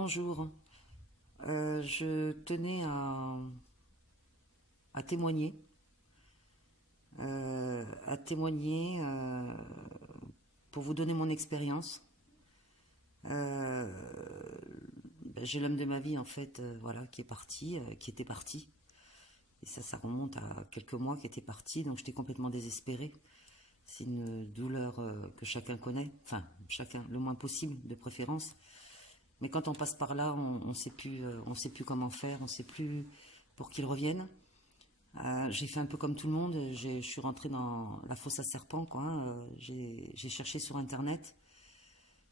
Bonjour. Je tenais à témoigner, pour vous donner mon expérience. Euh, j'ai l'homme de ma vie en fait, voilà, qui est parti, qui était parti. Et ça remonte à quelques mois qui était parti, donc j'étais complètement désespérée. C'est une douleur que chacun connaît, enfin chacun le moins possible de préférence. Mais quand on passe par là, on sait plus comment faire, on sait plus pour qu'il revienne. J'ai fait un peu comme tout le monde, je suis rentrée dans la fosse à serpents, quoi. J'ai cherché sur internet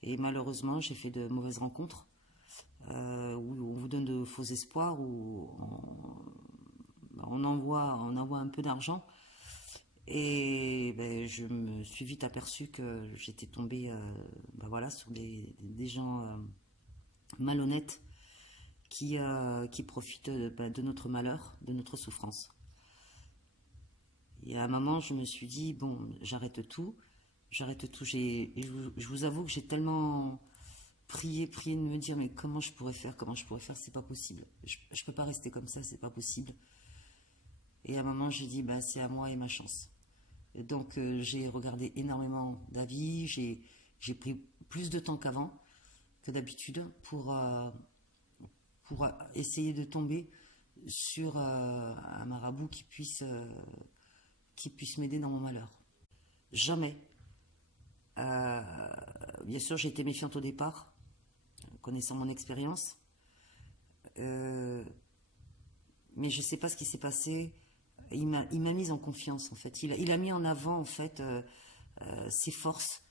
et malheureusement j'ai fait de mauvaises rencontres où on vous donne de faux espoirs, où on envoie un peu d'argent. Et ben, je me suis vite aperçue que j'étais tombée voilà, sur des gens malhonnêtes qui profitent de notre malheur, de notre souffrance. Et à un moment, je me suis dit, bon, j'arrête tout. Je vous avoue que j'ai tellement prié de me dire, mais comment je pourrais faire, c'est pas possible. Je peux pas rester comme ça, c'est pas possible. Et à un moment, j'ai dit, bah, c'est à moi et ma chance. Et donc, j'ai regardé énormément d'avis, j'ai pris plus de temps que d'habitude, pour essayer de tomber sur un marabout qui puisse m'aider dans mon malheur. Jamais. Euh, Bien sûr, j'ai été méfiante au départ, connaissant mon expérience. Euh, mais je ne sais pas ce qui s'est passé. Il m'a mise en confiance, en fait. Il a mis en avant, en fait, ses forces,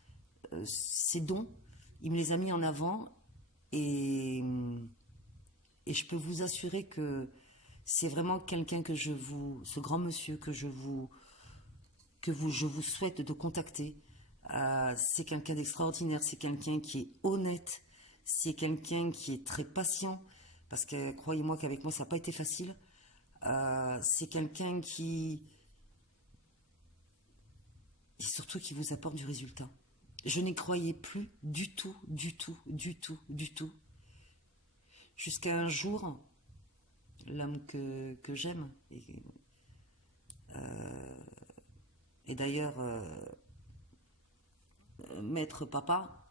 ses dons. Il me les a mis en avant. Et, et je peux vous assurer que c'est vraiment quelqu'un ce grand monsieur je vous souhaite de contacter. C'est quelqu'un d'extraordinaire, c'est quelqu'un qui est honnête, c'est quelqu'un qui est très patient, parce que croyez-moi qu'avec moi ça n'a pas été facile. C'est quelqu'un et surtout qui vous apporte du résultat. Je n'y croyais plus du tout, du tout, du tout, du tout. Jusqu'à un jour, l'homme que j'aime, et d'ailleurs, maître papa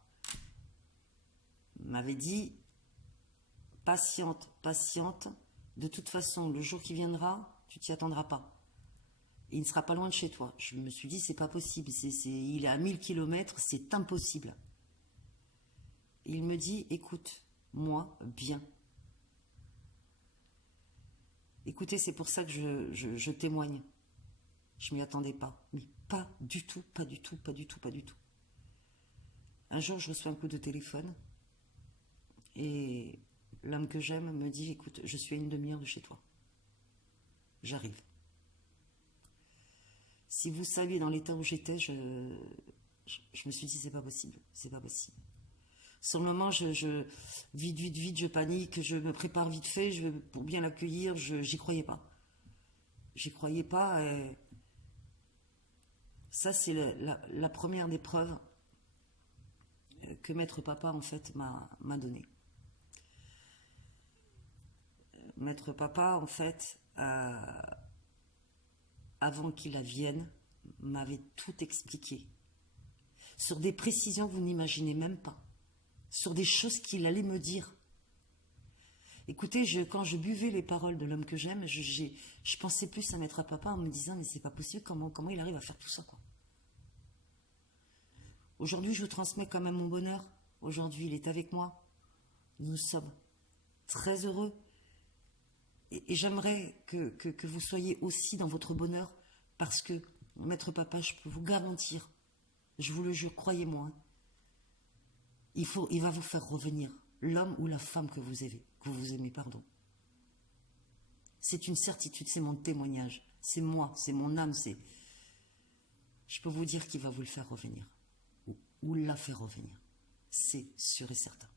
m'avait dit, patiente, patiente, de toute façon, le jour qui viendra, tu t'y attendras pas. Il ne sera pas loin de chez toi. Je me suis dit, c'est pas possible, il est à 1000 kilomètres, c'est impossible. Et il me dit, écoute, moi, bien. Écoutez, c'est pour ça que je témoigne. Je m'y attendais pas. Mais pas du tout, pas du tout, pas du tout, pas du tout. Un jour, je reçois un coup de téléphone et l'homme que j'aime me dit, écoute, je suis à une demi-heure de chez toi. J'arrive. Si vous saviez dans l'état où j'étais, je me suis dit, c'est pas possible, c'est pas possible. Sur le moment, vite, je panique, je me prépare vite fait pour bien l'accueillir, j'y croyais pas. J'y croyais pas. Et ça, c'est la première des preuves que Maître Papa, en fait, m'a donné. Maître Papa, en fait, avant qu'il vienne, m'avait tout expliqué. Sur des précisions que vous n'imaginez même pas. Sur des choses qu'il allait me dire. Écoutez, quand je buvais les paroles de l'homme que j'aime, je pensais plus à Maître Papa en me disant, mais c'est pas possible, comment il arrive à faire tout ça, quoi. Aujourd'hui, je vous transmets quand même mon bonheur. Aujourd'hui, il est avec moi. Nous sommes très heureux. Et j'aimerais que vous soyez aussi dans votre bonheur, parce que, Maître Papa, je peux vous garantir, je vous le jure, croyez-moi, il va vous faire revenir l'homme ou la femme que vous aimez, pardon. C'est une certitude, c'est mon témoignage, c'est moi, c'est mon âme, je peux vous dire qu'il va vous le faire revenir, ou la faire revenir, c'est sûr et certain.